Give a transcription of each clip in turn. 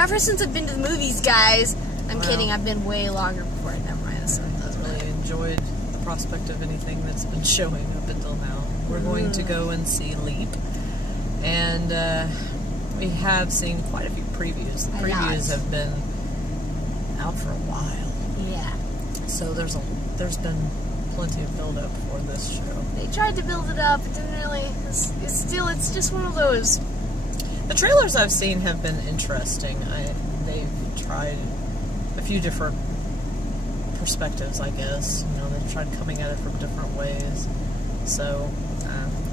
ever since I've been to the movies, guys. I'm kidding. I've been way longer before. Never mind. So I've really enjoyed the prospect of anything that's been showing up until now. We're going to go and see Leap, and we have seen quite a few previews. The previews have been out for a while. Yeah. So there's been plenty of build up for this show. They tried to build it up. It didn't really. It's just one of those. The trailers I've seen have been interesting. They've tried a few different perspectives, I guess. You know, they've tried coming at it from different ways. So,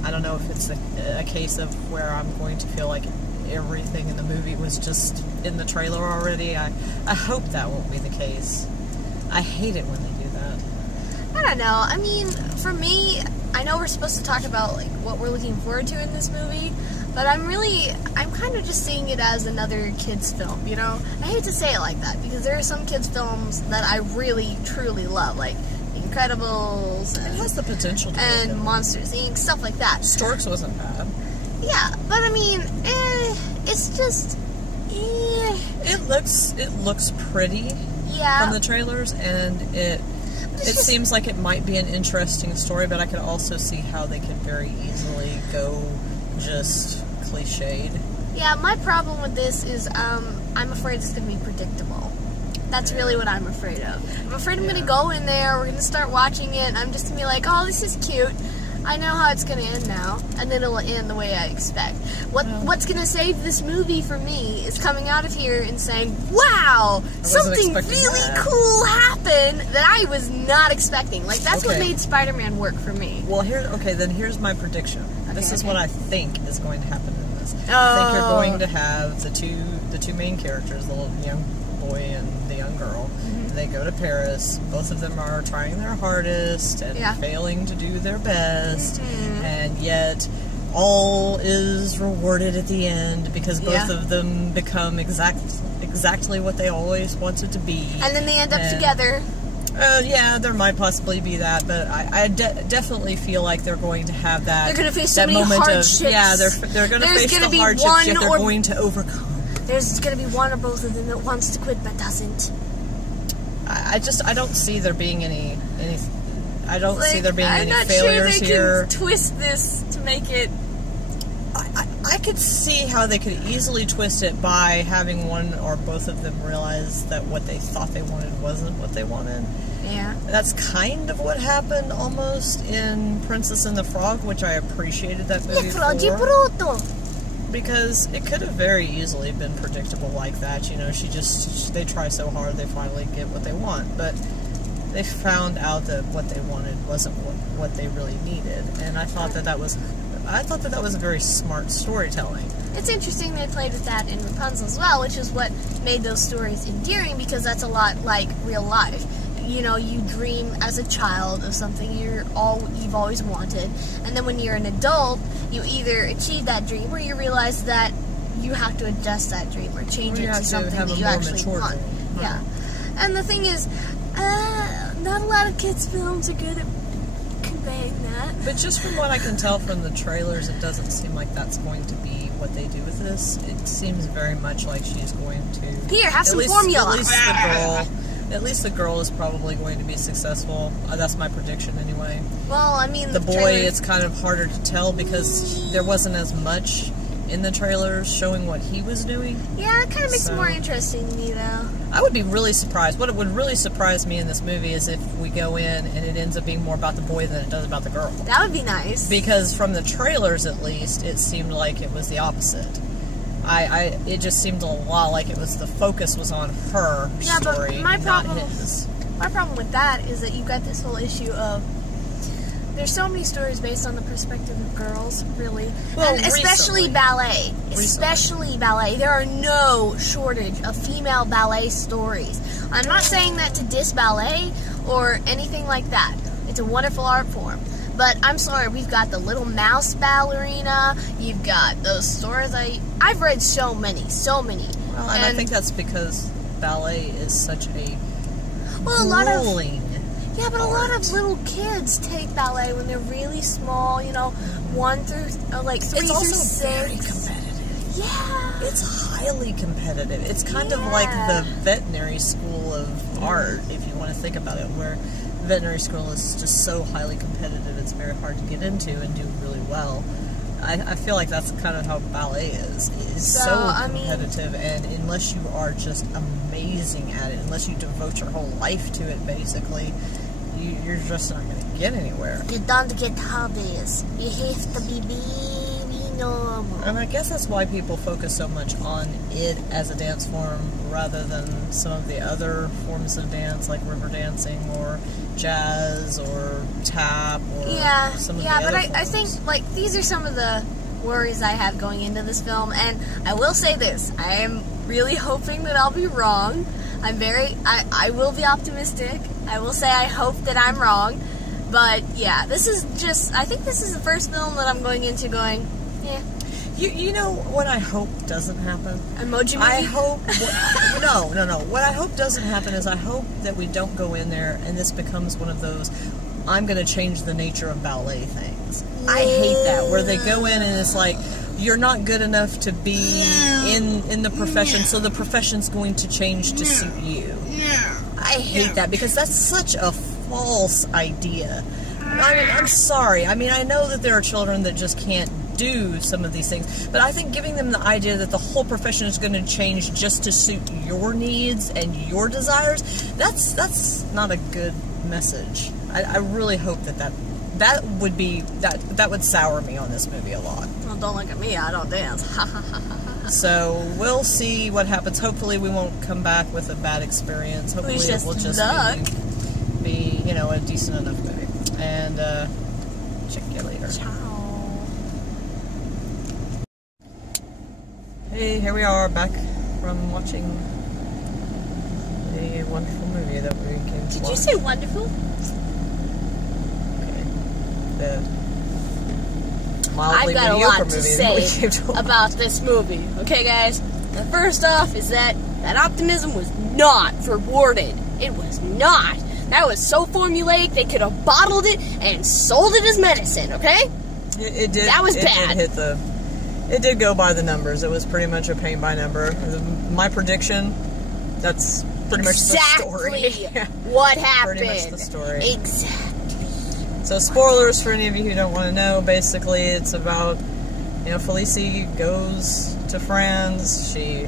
I don't know if it's a case of where I'm going to feel like everything in the movie was just in the trailer already. I hope that won't be the case. I hate it when they do that. I don't know. I mean, for me, I know we're supposed to talk about like what we're looking forward to in this movie, but I'm kind of just seeing it as another kids film, you know? I hate to say it like that, because there are some kids films that I really, truly love, like Incredibles, and it has the potential to and be Monsters, Inc., stuff like that. Storks wasn't bad. Yeah, but I mean, it's just, It looks pretty from the trailers, and it seems like it might be an interesting story, but I could also see how they could very easily go just cliched. Yeah, my problem with this is I'm afraid it's going to be predictable. That's really what I'm afraid of. I'm afraid I'm going to go in there, we're going to start watching it, and I'm just going to be like, oh, this is cute. I know how it's going to end now, and then it'll end the way I expect. What's going to save this movie for me is coming out of here and saying, wow, something really cool happened that I was not expecting. Like, that's what made Spider-Man work for me. Well, then here's my prediction. This is what I think is going to happen in this. I think you're going to have the two main characters, the little young boy and the young girl. They go to Paris. Both of them are trying their hardest and failing to do their best, and yet all is rewarded at the end because both of them become exactly what they always wanted to be. And then they end up together. Yeah, there might possibly be that, but I definitely feel like they're going to have that. They're going to face so many moment hardships. They're going to face the hardships, yet they're going to overcome. There's going to be one or both of them that wants to quit but doesn't. I don't see there being any I don't see there being any failures here. I'm not sure they here. can twist this to make it. I could see how they could easily twist it by having one or both of them realize that what they thought they wanted wasn't what they wanted. Yeah. That's kind of what happened almost in Princess and the Frog, which I appreciated that movie for. Because it could have very easily been predictable like that. You know, they try so hard, they finally get what they want. But they found out that what they wanted wasn't what they really needed. And I thought that was a very smart storytelling. It's interesting they played with that in Rapunzel as well, which is what made those stories endearing, because that's a lot like real life. You know, you dream as a child of something you've always wanted, and then when you're an adult, you either achieve that dream or you realize that you have to adjust that dream or change it to something that you actually want. Yeah. And the thing is, not a lot of kids' films are good at conveying that. But just from what I can tell from the trailers, it doesn't seem like that's going to be what they do with this. It seems very much like she's going to... Here, have some formula! At least the girl is probably going to be successful. That's my prediction anyway. Well, I mean... The boy, it's kind of harder to tell because there wasn't as much in the trailers showing what he was doing. Yeah, it kind of makes it more interesting to me, though. I would be really surprised. What would really surprise me in this movie is if we go in and it ends up being more about the boy than it does about the girl. That would be nice. Because from the trailers, at least, it seemed like it was the opposite. It just seemed a lot like it was the focus was on her story, not his. My problem with that is that you've got this whole issue of there's so many stories based on the perspective of girls, really, well, and especially ballet. Especially ballet. There are no shortage of female ballet stories. I'm not saying that to diss ballet or anything like that. It's a wonderful art form. But I'm sorry, we've got the Little Mouse ballerina. You've got those stories. I've read so many. Well, and I think that's because ballet is such a grueling a lot of little kids take ballet when they're really small. You know, 1 through 3 through 6. It's also very competitive. Yeah. It's highly competitive. It's kind of like the veterinary school of art, if you want to think about it, where veterinary school is just so highly competitive. It's very hard to get into and do really well. I feel like that's kind of how ballet is. It's so competitive, and unless you are just amazing at it, unless you devote your whole life to it, basically, you're just not going to get anywhere. You don't get hobbies. You have to be normal. And I guess that's why people focus so much on it as a dance form rather than some of the other forms of dance, like river dancing or jazz or tap or some of the other forms. I think, like, these are some of the worries I have going into this film, and I will say this, I am really hoping that I'll be wrong. I will be optimistic. I will say I hope that I'm wrong, but yeah, this is just, I think this is the first film that I'm going into going, yeah. You know what I hope doesn't happen? Emoji movie? I hope... No. What I hope doesn't happen is I hope that we don't go in there and this becomes one of those I'm going to change the nature of ballet things. I hate that, where they go in and it's like, you're not good enough to be in the profession, so the profession's going to change to suit you. I hate that, because that's such a false idea. I'm sorry. I mean, I know that there are children that just can't do some of these things, but I think giving them the idea that the whole profession is going to change just to suit your needs and your desires, that's not a good message. I really hope that would sour me on this movie a lot. Well, don't look at me, I don't dance. So we'll see what happens. Hopefully we won't come back with a bad experience. Hopefully it will just be a decent enough movie. And check you later. Ciao. Hey, here we are back from watching a wonderful movie that we came to watch. Did you say wonderful? Okay. The mildly I've got a lot to movie say about this movie. Okay, guys? The first off is that optimism was not rewarded. It was not. That was so formulaic, they could have bottled it and sold it as medicine, okay? It did. That was bad. It did go by the numbers. It was pretty much a paint by number. My prediction, that's pretty much the story. What happened. Pretty much the story. Exactly. So spoilers for any of you who don't want to know. Basically, it's about, Felicie goes to France. She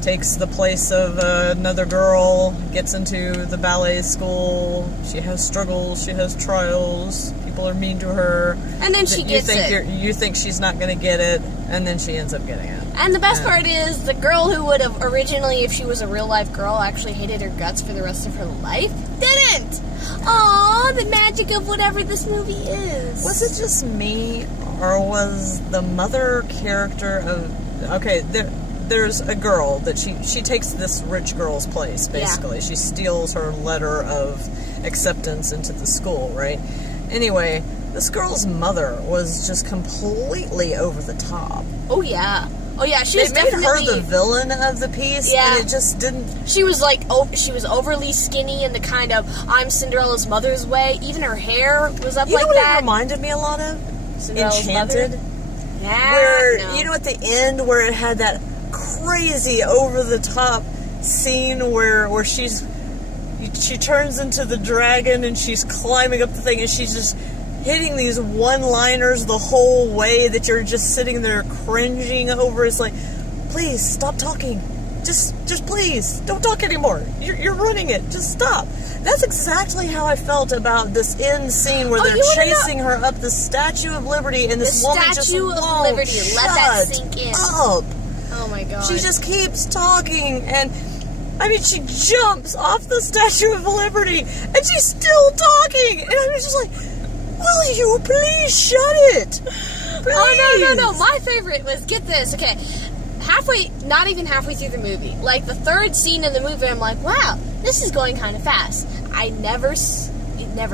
takes the place of another girl, gets into the ballet school. She has struggles, she has trials, people are mean to her. And then she gets it. You think she's not going to get it, and then she ends up getting it. And the best part is, the girl who would have originally, if she was a real-life girl, actually hated her guts for the rest of her life, didn't! Aww, the magic of whatever this movie is. Was it just me, or was the mother character of... Okay, there's a girl that she takes this rich girl's place, basically. Yeah. She steals her letter of acceptance into the school, right? Anyway, this girl's mother was just completely over the top. Oh, yeah. Oh, yeah, she was definitely... They made her the villain of the piece, and it just didn't... She was, like, she was overly skinny in the kind of I'm Cinderella's mother's way. Even her hair was up like that. You know what it reminded me a lot of? Cinderella's Enchanted. Mother? Yeah. Where, at the end, where it had that crazy over-the-top scene where she turns into the dragon and she's climbing up the thing and she's just hitting these one-liners the whole way that you're just sitting there cringing over. It's like, please, stop talking. Just please, don't talk anymore. You're ruining it. Just stop. That's exactly how I felt about this end scene where they're chasing her up the Statue of Liberty and this woman just won't let that sink in. Up. Oh my god. She just keeps talking, and I mean, she jumps off the Statue of Liberty, and she's still talking, and I'm just like, will you please shut it? Please. Oh, no. My favorite was, get this, okay, not even halfway through the movie, like the third scene in the movie, I'm like, wow, this is going kind of fast. It never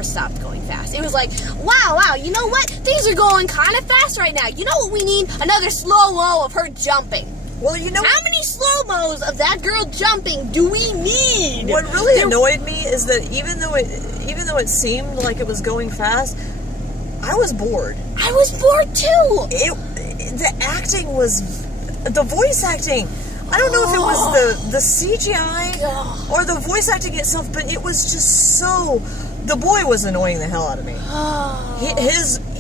stopped going fast. It was like, wow, you know what? Things are going kind of fast right now. You know what we need? Another slow-mo of her jumping. Well, how many slow-mos of that girl jumping do we need? What really annoyed me is that even though it seemed like it was going fast, I was bored. I was bored too. The acting was the voice acting. I don't know if it was the CGI or the voice acting itself, but it was just so... The boy was annoying the hell out of me.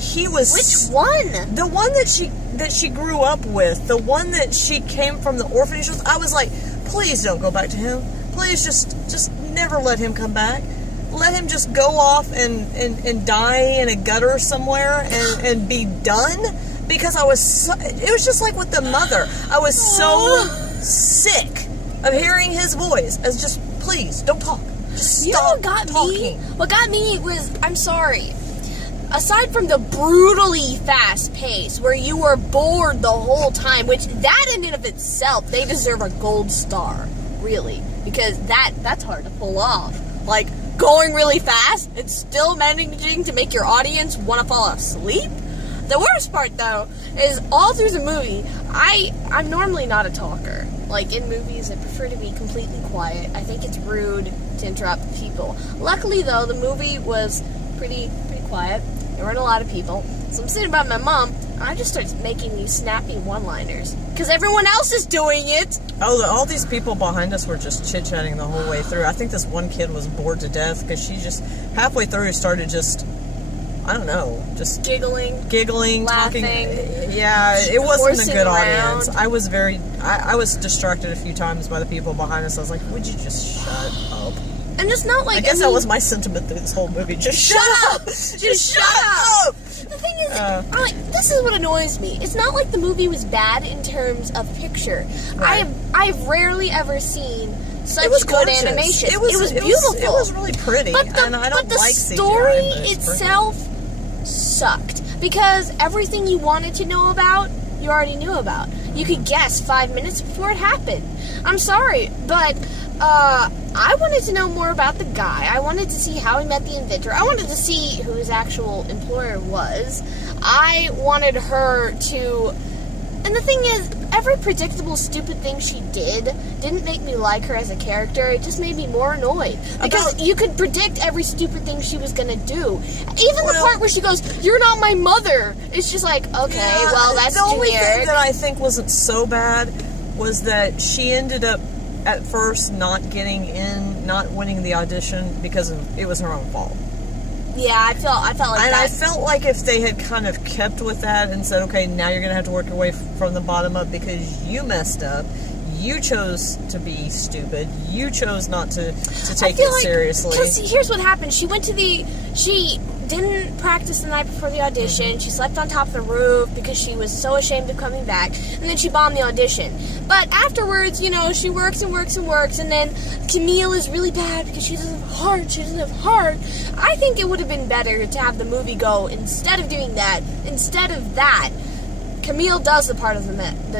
He was... Which one? The one that she grew up with. The one that she came from the orphanage with. I was like, please don't go back to him. Please just never let him come back. Let him just go off and die in a gutter somewhere and be done. Because I was so, it was just like with the mother. I was so sick of hearing his voice as just, please, don't talk. Just stop talking. What got me was, I'm sorry, aside from the brutally fast pace where you were bored the whole time, which that in and of itself, they deserve a gold star, really. Because that's hard to pull off. Like, going really fast and still managing to make your audience want to fall asleep. The worst part, though, is all through the movie, I'm normally not a talker. Like, in movies, I prefer to be completely quiet. I think it's rude to interrupt people. Luckily, though, the movie was pretty quiet. There weren't a lot of people. So I'm sitting by my mom, and I just started making these snappy one-liners. Because everyone else is doing it! Oh, all these people behind us were just chit-chatting the whole way through. I think this one kid was bored to death, because she just, halfway through, started just... I don't know, just giggling, talking. laughing. Yeah, it wasn't a good around. audience. I was distracted a few times by the people behind us. I was like, would you just shut up? And it's not like... I guess that was my sentiment through this whole movie. Just shut up! Just shut up! The thing is, this is what annoys me. It's not like the movie was bad in terms of picture. Right. I've rarely ever seen such it was good gorgeous. animation. It was beautiful. It was really pretty. But and I don't like CGI, story but itself sucked. Because everything you wanted to know about, you already knew about. You could guess 5 minutes before it happened. I'm sorry, but I wanted to know more about the guy. I wanted to see how he met the inventor. I wanted to see who his actual employer was. I wanted her to... And the thing is, every predictable, stupid thing she didn't make me like her as a character. It just made me more annoyed. Because you could predict every stupid thing she was going to do. Even the part where she goes, "You're not my mother." It's just like, okay, well, that's the only generic. thing that I think wasn't so bad was that she ended up, at first, not getting in, not winning the audition because it was her own fault. Yeah, I felt like that. And I felt like if they had kind of kept with that and said, okay, now you're going to have to work your way from the bottom up because you messed up, you chose to be stupid, you chose not to take it seriously. Because here's what happened. She didn't practice the night before the audition. She slept on top of the roof because she was so ashamed of coming back. And then she bombed the audition. But afterwards, you know, she works and works and works. And then Camille is really bad because she doesn't have heart. She doesn't have heart. I think it would have been better to have the movie go, instead of doing that, instead of that, Camille does the part of the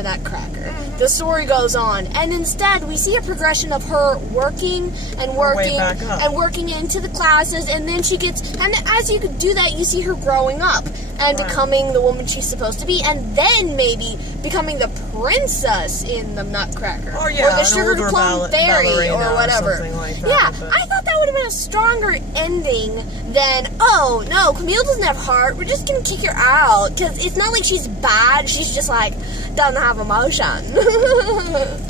Nutcracker. The story goes on, and instead we see a progression of her working and working into the classes, and then she gets, and as you could do that, you see her growing up and becoming the woman she's supposed to be, and then maybe becoming the princess in the Nutcracker, or the Sugar Plum Fairy, or whatever. Or like that, yeah, I thought that would have been a stronger ending than, oh no, Camille doesn't have heart, we're just gonna kick her out, because it's not like she's bad, she's just like, doesn't have emotion.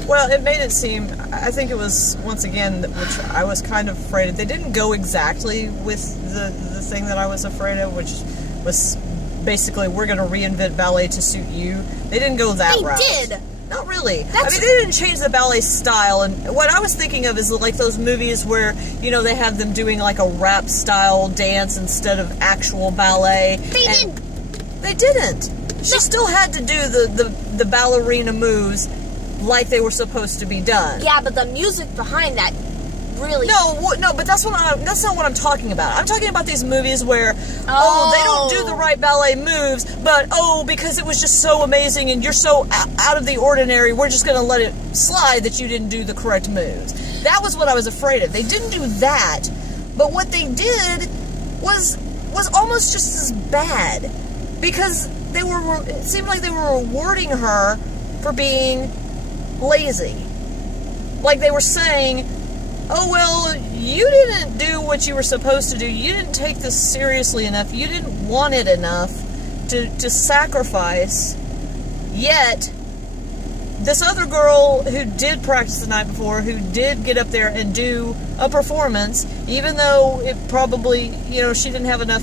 Well, it made it seem, I think it was, once again, which I was kind of afraid of. They didn't go exactly with the thing that I was afraid of, which was basically, we're going to reinvent ballet to suit you. They didn't go that route. They did. Not really. I mean, they didn't change the ballet style, and what I was thinking of is like those movies where, you know, they have them doing like a rap style dance instead of actual ballet. They didn't. She still had to do the ballerina moves like they were supposed to be done. Yeah, but the music behind that really... No, but that's not what I'm talking about. I'm talking about these movies where, they don't do the right ballet moves, but, because it was just so amazing and you're so out of the ordinary, we're just going to let it slide that you didn't do the correct moves. That was what I was afraid of. They didn't do that, but what they did was almost just as bad, because it seemed like they were rewarding her for being lazy. Like they were saying, oh, well, you didn't do what you were supposed to do. You didn't take this seriously enough. You didn't want it enough to sacrifice. Yet, this other girl who did practice the night before, who did get up there and do a performance, even though it probably, you know, she didn't have enough,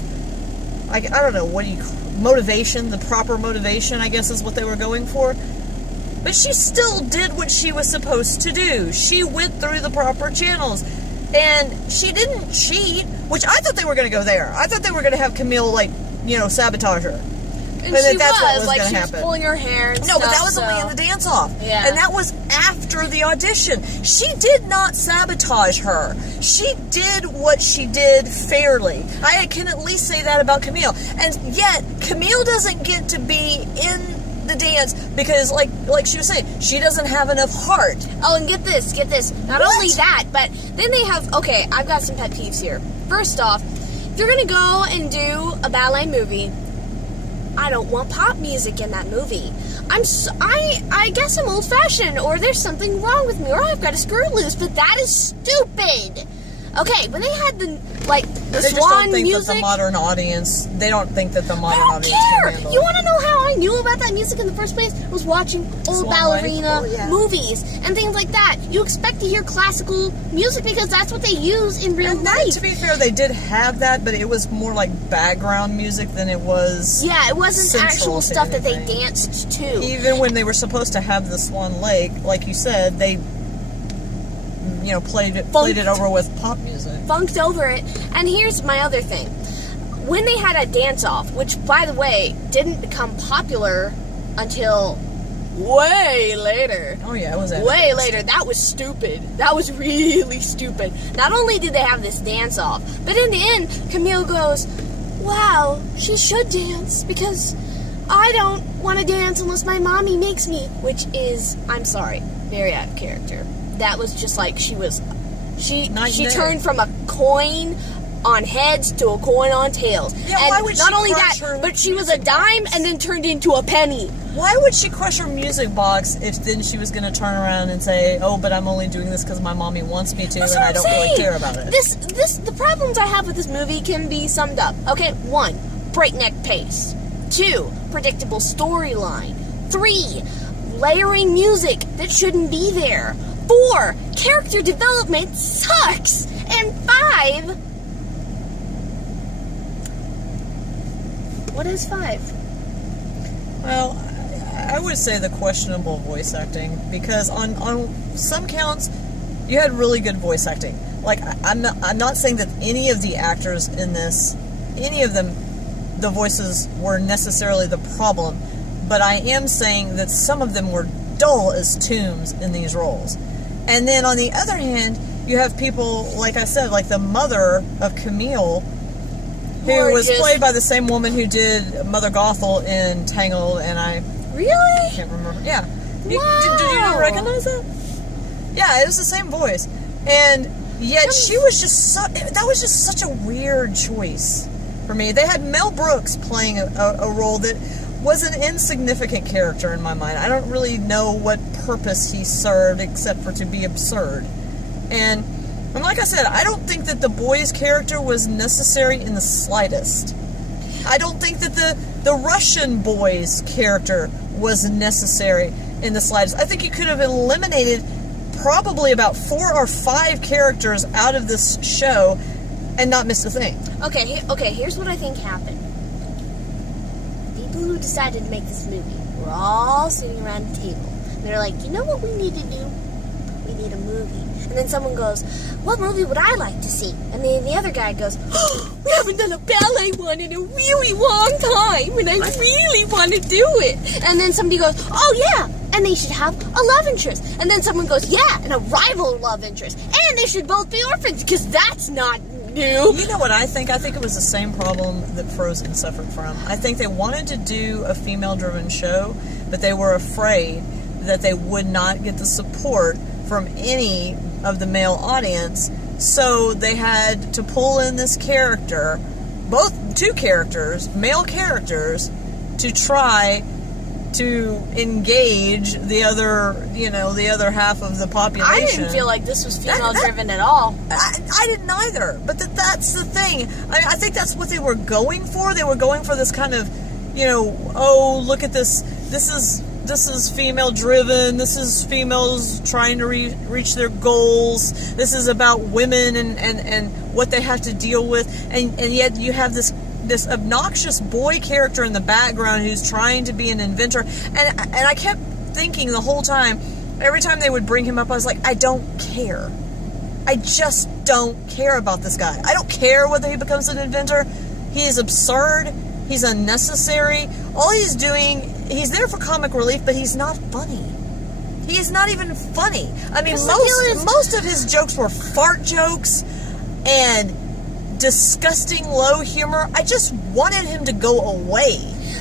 I don't know, what do you, motivation, the proper motivation, I guess is what they were going for. But she still did what she was supposed to do. She went through the proper channels. And she didn't cheat, which I thought they were going to go there. I thought they were going to have Camille, like, you know, sabotage her. And but she that's what was going to she happen. was pulling her hair and No, stuff, but that was only in the dance-off. Yeah. And that was after the audition. She did not sabotage her. She did what she did fairly. I can at least say that about Camille. And yet, Camille doesn't get to be in the dance because, like she was saying, she doesn't have enough heart. Oh, and get this. Not What? only that, but then they have, okay, I've got some pet peeves here. First off, if you're going to go and do a ballet movie, I don't want pop music in that movie. I guess I'm old-fashioned, or there's something wrong with me, or I've got a screw loose, but that is stupid. Okay, when they had the, like, the They just swan don't think music, that the modern audience, they don't think that the modern I don't audience care. can handle You it. want to know how I knew about that music in the first place? I was watching old Swan ballerina Lake? Oh, yeah. movies and things like that. You expect to hear classical music because that's what they use in real And life. to be fair, they did have that, but it was more like background music than it was. Yeah, it wasn't central actual to stuff that they anything. danced to. Even when they were supposed to have the Swan Lake, like you said, they, you know, played it over with pop music. Funked over it. And here's my other thing. When they had a dance-off, which, by the way, didn't become popular until way later. Oh yeah, it was Way later. That was stupid. That was really stupid. Not only did they have this dance-off, but in the end, Camille goes, wow, she should dance because I don't want to dance unless my mommy makes me. Which is, I'm sorry, very out of character. That was just like she turned from a coin on heads to a coin on tails. Yeah, and why would not she only crush that, her but she was a music dime box? and then turned into a penny. Why would she crush her music box if then she was going to turn around and say, oh, but I'm only doing this because my mommy wants me to That's and what I I'm don't really saying. care about it? The problems I have with this movie can be summed up. Okay, 1, breakneck pace. 2, predictable storyline. 3, layering music that shouldn't be there. 4, character development sucks. And 5, what is 5? Well, I would say the questionable voice acting, because on some counts, you had really good voice acting. Like, I'm not saying that any of the actors in this, any of them, the voices were necessarily the problem, but I am saying that some of them were dull as tombs in these roles. And then on the other hand, you have people, like I said, like the mother of Camille, who was played by the same woman who did Mother Gothel in Tangled, and I Really? can't remember. Yeah. Wow. Did you not recognize that? Yeah, it was the same voice. And yet she was just that was just such a weird choice for me. They had Mel Brooks playing a role that was an insignificant character in my mind. I don't really know what purpose he served except for to be absurd. And like I said, I don't think that the boy's character was necessary in the slightest. I don't think that the Russian boy's character was necessary in the slightest. I think you could have eliminated probably about 4 or 5 characters out of this show and not missed a thing. Okay, here's what I think happened. People who decided to make this movie were all sitting around the table. And they're like, you know what we need to do? We need a movie. And then someone goes, what movie would I like to see? And then the other guy goes, oh, we haven't done a ballet one in a really long time, and I really want to do it. And then somebody goes, oh yeah, and they should have a love interest. And then someone goes, yeah, and a rival love interest. And they should both be orphans, because that's not new. You know what I think? I think it was the same problem that Frozen suffered from. I think they wanted to do a female-driven show, but they were afraid that they would not get the support from any of the male audience, so they had to pull in this character, two characters, male characters, to try to engage the other, the other half of the population. I didn't feel like this was female-driven at all. I didn't either, but that's the thing. I think that's what they were going for. They were going for this kind of, oh, look at this. This is this is female driven. This is females trying to reach their goals. This is about women and what they have to deal with. And yet you have this obnoxious boy character in the background who's trying to be an inventor. And I kept thinking the whole time, every time they would bring him up, I was like, I don't care. I just don't care about this guy. I don't care whether he becomes an inventor. He is absurd. He's unnecessary. All he's doing, he's there for comic relief, but he's not funny. He is not even funny. I mean, most of his jokes were fart jokes and disgusting low humor. I just wanted him to go away.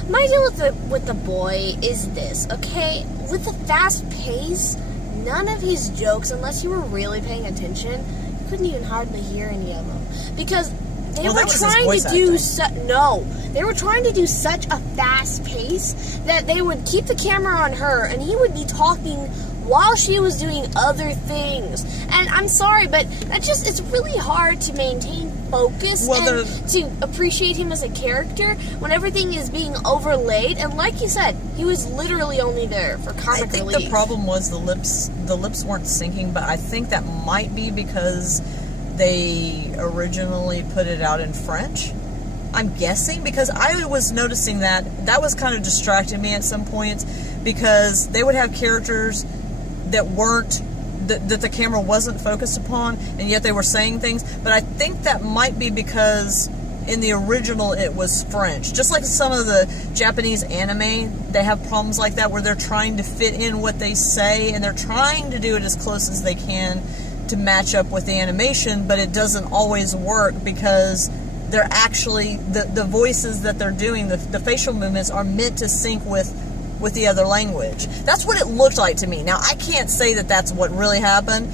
My deal with the boy is this, okay? With the fast pace, none of his jokes, unless you were really paying attention, you couldn't even hardly hear any of them. Because they were trying to do they were trying to do such a fast pace that they would keep the camera on her and he would be talking while she was doing other things. And I'm sorry, but it's really hard to maintain focus and to appreciate him as a character when everything is being overlaid. And like you said, he was literally only there for comic relief. I think the problem was the lips weren't syncing, but I think that might be because they originally put it out in French. I'm guessing, because I was noticing that was kind of distracting me at some points, because they would have characters that weren't, that the camera wasn't focused upon, and yet they were saying things. But I think that might be because in the original it was French. Just like some of the Japanese anime, they have problems like that where they're trying to fit in what they say, and they're trying to do it as close as they can to match up with the animation, but it doesn't always work because they're actually, the voices that they're doing, the facial movements are meant to sync with the other language. That's what it looked like to me. Now, I can't say that that's what really happened,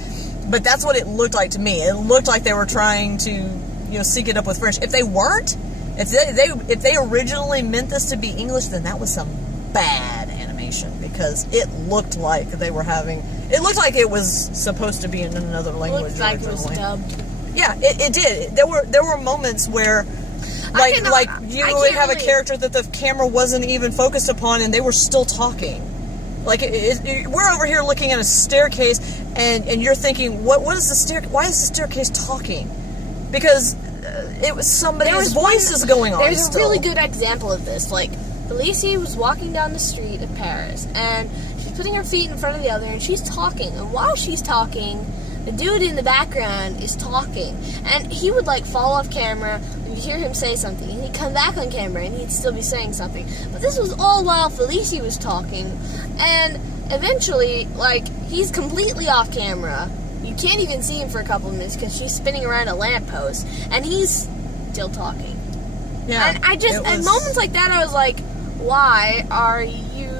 but that's what it looked like to me. It looked like they were trying to, sync it up with French. If they weren't, if they originally meant this to be English, then that was some bad animation, because it looked like they were having, it looked like it was supposed to be in another language. It looked like it was dubbed. Yeah, it did. There were moments where, you would have a character that the camera wasn't even focused upon, and they were still talking. Like we're over here looking at a staircase, and you're thinking, why is the staircase talking? Because it was somebody's voice going on. There's a really good example of this. Like, Felicia was walking down the street of Paris, and she's putting her feet in front of the other, and she's talking. And while she's talking, the dude in the background is talking, and he would fall off camera, and you'd hear him say something, and he'd come back on camera, and he'd still be saying something. But this was all while Felicia was talking, and eventually, he's completely off camera. You can't even see him for a couple of minutes because she's spinning around a lamppost, and he's still talking. Yeah, and at moments like that, I was like, why are you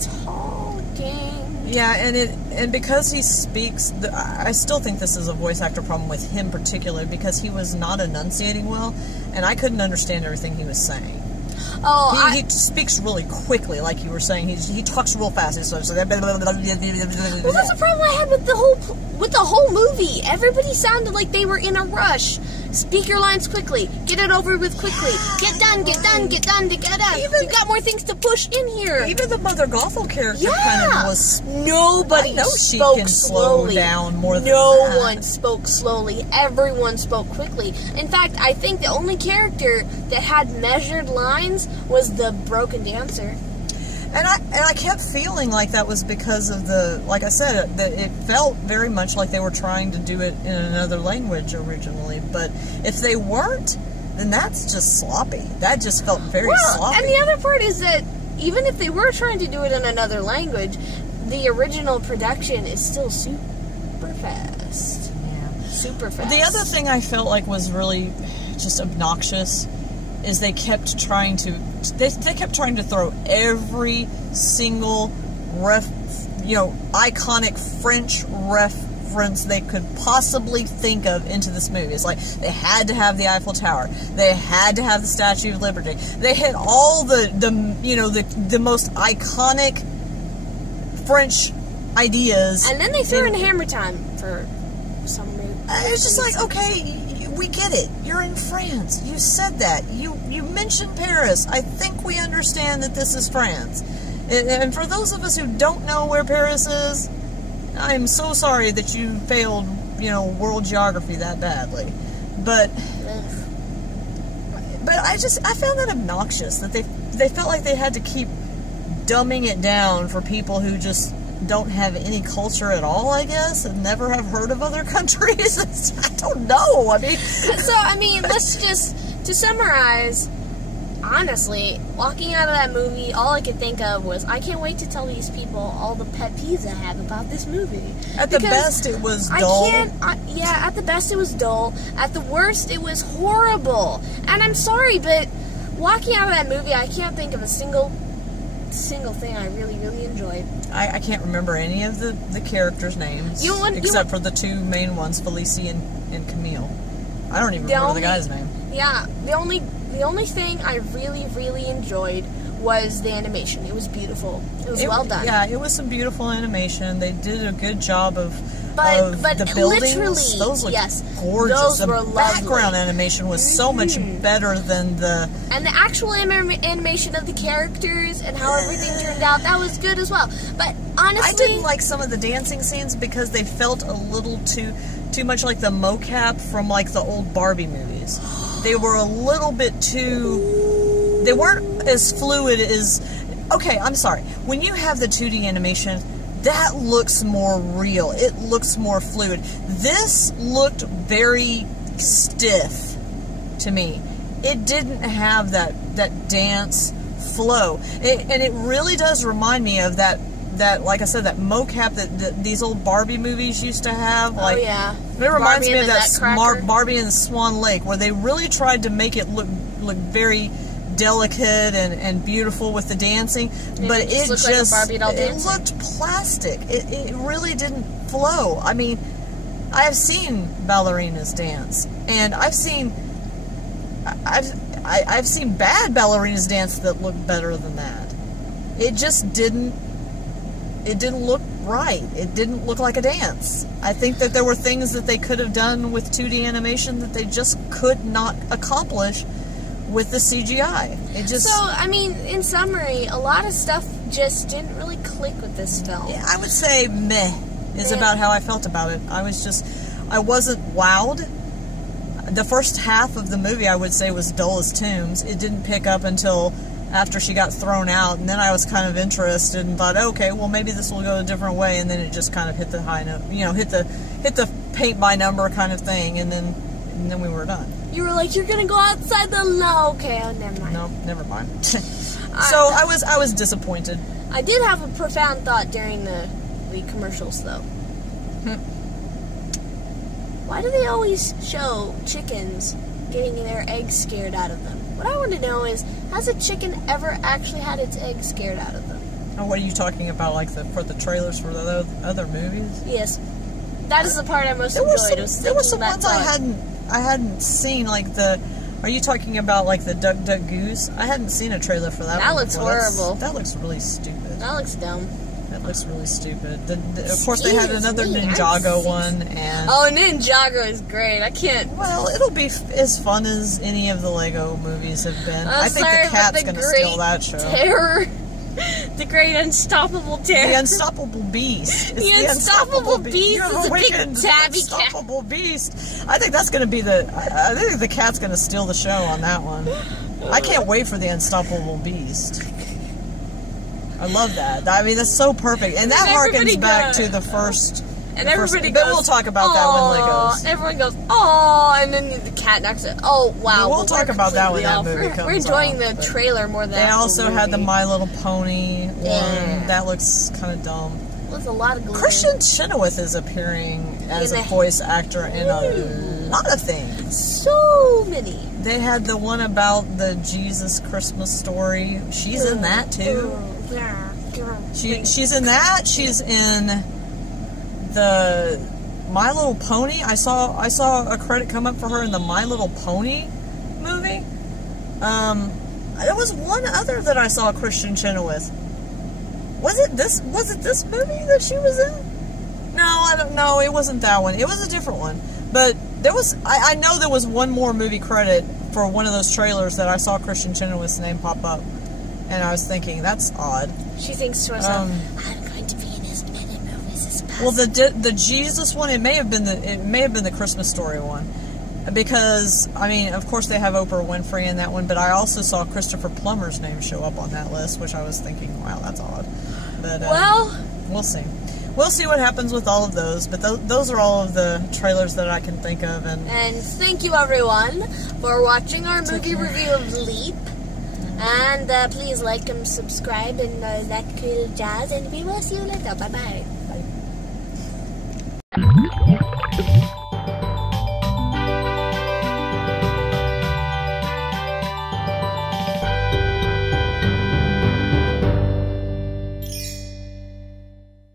talking? Yeah, and because he speaks, I still think this is a voice actor problem with him particularly, because he was not enunciating well, and I couldn't understand everything he was saying. He speaks really quickly, like you were saying. He talks real fast. So that's the problem I had with the whole movie. Everybody sounded like they were in a rush. Speak your lines quickly. Get it over with quickly. Get done, get done, get done, get done. You got more things to push in here. Even the Mother Gothel character kind of was... Nobody spoke can slowly. Slow down more than No that. one spoke slowly. Everyone spoke quickly. In fact, I think the only character that had measured lines was the broken dancer. And I kept feeling like that was because of like I said, that it felt very much like they were trying to do it in another language originally. But if they weren't, then that's just sloppy. That just felt very sloppy. And the other part is that even if they were trying to do it in another language, the original production is still super fast. Yeah. Super fast. The other thing I felt like was really just obnoxious is they kept trying to throw every single iconic French reference they could possibly think of into this movie. It's like they had to have the Eiffel Tower, they had to have the Statue of Liberty, they had all the most iconic French ideas, and then they threw in Hammer Time for some reason. It's just like, okay, we get it. You're in France. You said that. You mentioned Paris. I think we understand that this is France. And for those of us who don't know where Paris is, I am so sorry that you failed, world geography that badly. But I found that obnoxious that they felt like they had to keep dumbing it down for people who just don't have any culture at all, I guess, and never have heard of other countries. I don't know. Let's just, to summarize, honestly, walking out of that movie, all I could think of was, I can't wait to tell these people all the pet peeves I have about this movie. At the best, it was dull. At the best, it was dull. At the worst, it was horrible. And I'm sorry, but walking out of that movie, I can't think of a single thing I really, really enjoyed. I can't remember any of the characters' names, except for the two main ones, Felicie and Camille. I don't even remember the guy's name. Yeah, the only thing I really, really enjoyed was the animation. It was beautiful. It was well done. Yeah, it was some beautiful animation. They did a good job of the buildings. Those looked gorgeous. Those were the background animation was so much better than the... And the actual animation of the characters and how everything turned out, that was good as well. But honestly... I didn't like some of the dancing scenes because they felt a little too much like the mocap from like the old Barbie movies. They were a little bit too... They weren't as fluid as... Okay, I'm sorry. When you have the 2D animation, that looks more real. It looks more fluid. This looked very stiff to me. It didn't have that dance flow. And it really does remind me of that, like I said, that mocap that these old Barbie movies used to have. Like, oh, yeah. It reminds me of that smart Barbie and Swan Lake, where they really tried to make it look very delicate and beautiful with the dancing, but it looked plastic. It really didn't flow. I mean, I have seen ballerinas dance, and I've seen bad ballerinas dance that look better than that. It just didn't look right. It didn't look like a dance. I think that there were things that they could have done with 2D animation that they just could not accomplish with the CGI. In summary, a lot of stuff just didn't really click with this film. Yeah, I would say meh is about how I felt about it. I wasn't wowed. The first half of the movie, I would say, was dull as tombs. It didn't pick up until after she got thrown out, and then I was kind of interested and thought, okay, well, maybe this will go a different way, and then it just kind of hit the high note, hit the paint by number kind of thing, and then we were done. You were like, you're gonna go outside the law. Okay, never mind. No, never mind. So I was disappointed. I did have a profound thought during the commercials, though. Why do they always show chickens getting their eggs scared out of them? What I want to know is, has a chicken ever actually had its eggs scared out of them? Oh, what are you talking about, like for the trailers for the other movies? Yes. That is the part I most enjoyed. There were some ones I hadn't seen, like the... Are you talking about, like, the Duck Duck Goose? I hadn't seen a trailer for that one. That looks horrible. That looks really stupid. That looks dumb. That looks really stupid. Of course, they had another Ninjago one, and... Oh, Ninjago is great. I can't... Well, it'll be as fun as any of the Lego movies have been. I think the cat's going to steal that show. Terror. The Great Unstoppable Terror. The Unstoppable Beast. The Unstoppable Beast is a big tabby cat. Unstoppable Beast. I think that's going to be I think the cat's going to steal the show on that one. I can't wait for the Unstoppable Beast. I love that. I mean, that's so perfect. And that harkens back to the first... And everybody goes, but we'll talk about that when Legos. Everyone goes, oh, and then the cat next to it. Oh, wow. We'll talk about that when that movie comes out. We're enjoying the trailer more than they also had the My Little Pony one. Yeah. That looks kind of dumb. With a lot of glitter. Kristen Chenoweth is appearing as a voice actor in a lot of things. So many. They had the one about the Jesus Christmas story. She's in that, too. She's in that. She's in... the My Little Pony. I saw a credit come up for her in the My Little Pony movie. There was one other that I saw Kristen Chenoweth. Was it this movie that she was in? No, I don't know. It wasn't that one. It was a different one. But there was I know there was one more movie credit for one of those trailers that I saw Kristen Chenoweth's name pop up. And I was thinking, that's odd. She thinks to herself, I'm going to be in as many movies as possible. Well, the Jesus one, it may have been the Christmas Story one, because I mean, of course they have Oprah Winfrey in that one, but I also saw Christopher Plummer's name show up on that list, which I was thinking, wow, that's odd. But well, we'll see. We'll see what happens with all of those, but those are all of the trailers that I can think of. And thank you everyone for watching our movie review of Leap. And please like and subscribe and that cool jazz. And we will see you later. Bye-bye. Bye.